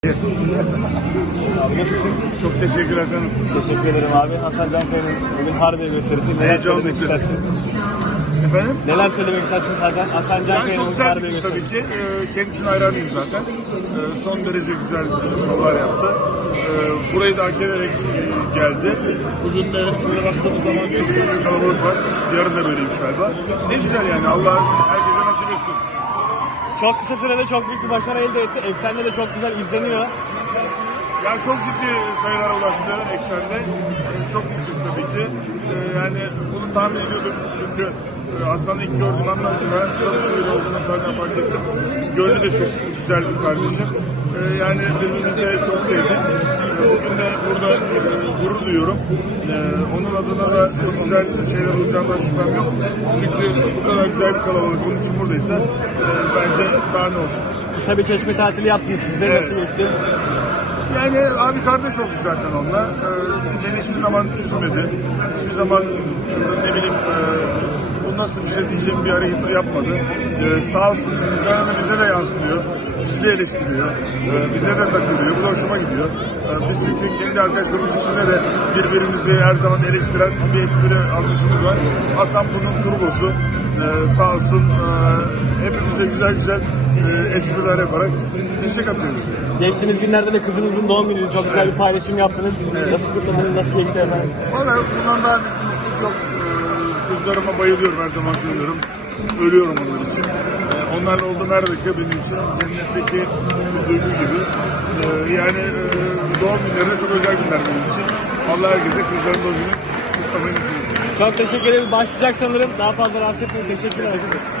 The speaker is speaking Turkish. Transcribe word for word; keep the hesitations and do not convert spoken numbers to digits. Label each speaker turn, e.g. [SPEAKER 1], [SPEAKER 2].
[SPEAKER 1] Abi nasılsın?
[SPEAKER 2] Çok teşekkürler, sen nasılsın?
[SPEAKER 1] Teşekkür ederim abi. Hasan Cankaya'nın bugün Harbiye gösterisi. Neler söylemek istersin?
[SPEAKER 2] Efendim?
[SPEAKER 1] Neler söylemek istersin zaten? Hasan
[SPEAKER 2] Yani
[SPEAKER 1] Cankaya'nın
[SPEAKER 2] çok
[SPEAKER 1] bugün
[SPEAKER 2] güzel
[SPEAKER 1] Harbiye
[SPEAKER 2] bir tabii
[SPEAKER 1] gösterisi.
[SPEAKER 2] ki. Ee, kendisine hayranıyım zaten. Ee, son derece güzel şovlar yaptı. Ee, burayı da hak ederek e, geldi. Bugün de şöyle baktığımız zaman çok büyük bir kalabalık var. Yarın da böyleymiş galiba. Ne güzel yani, Allah herkese nasip etsin.
[SPEAKER 1] Çok kısa sürede çok büyük bir başarı elde etti. Eksende de çok güzel izleniyor.
[SPEAKER 2] Yani çok ciddi sayılara ulaştı Eksen'de. Ee, çok mutluyuz tabii ki. Ee, yani bunu tahmin ediyorduk çünkü e, Aslan'ı ilk gördüğüm andan ben şöyle olduğunu zaten fark ettim. Gönlü de çok güzel bir kardeşim. Ee, yani birbirimizi de çok sevdik. Ee, bugün de burada e, gurur duyuyorum. Ee, onun adına da çok güzel şeyler olacağından şüphem yok. Çünkü bu kadar güzel bir kalabalık bunun için buradaysa e, bence daha ne olsun.
[SPEAKER 1] Kısa bir Çeşme tatili yaptınız. Sizler
[SPEAKER 2] Evet.
[SPEAKER 1] nasıl geçti?
[SPEAKER 2] Yani abi kardeş olduk zaten onunla. Ee, beni hiçbir zaman üzmedi. Hiçbir zaman ne bileyim e, bu nasıl bir şey diyeceğim bir hareket yapmadı. Ee, sağ olsun bize de, bize de yansıtıyor. Bizi de eleştiriyor. Ee, bize de takılıyor. Bu da hoşuma gidiyor. Ee, biz çünkü kendi arkadaşlarımız içinde de birbirimizi her zaman eleştiren bir espri anlayışımız var. Hasan bunun turbosu. Ee, sağ olsun e, hepimize güzel güzel e, espriler yaparak neşe katıyoruz.
[SPEAKER 1] Geçtiğimiz günlerde de kızınızın doğum günüydü. Çok güzel bir paylaşım yaptınız.
[SPEAKER 2] Evet.
[SPEAKER 1] Nasıl kutladınız? Nasıl geçti efendim?
[SPEAKER 2] Valla bundan daha büyük bir mutluluk yok. Ee, kızlarıma bayılıyorum, her zaman söylüyorum. Ölüyorum onlar için. Ee, onlarla olduğum her dakika benim için cennetteki bir duygu gibi. Ee, yani e, doğum günleri de çok özel günler benim için. Allah herkese kızların doğum günü kutlamayı nasip etsin.
[SPEAKER 1] Çok teşekkür ederim. Başlayacak sanırım. Daha fazla rahatsız etmeyin. Teşekkürler.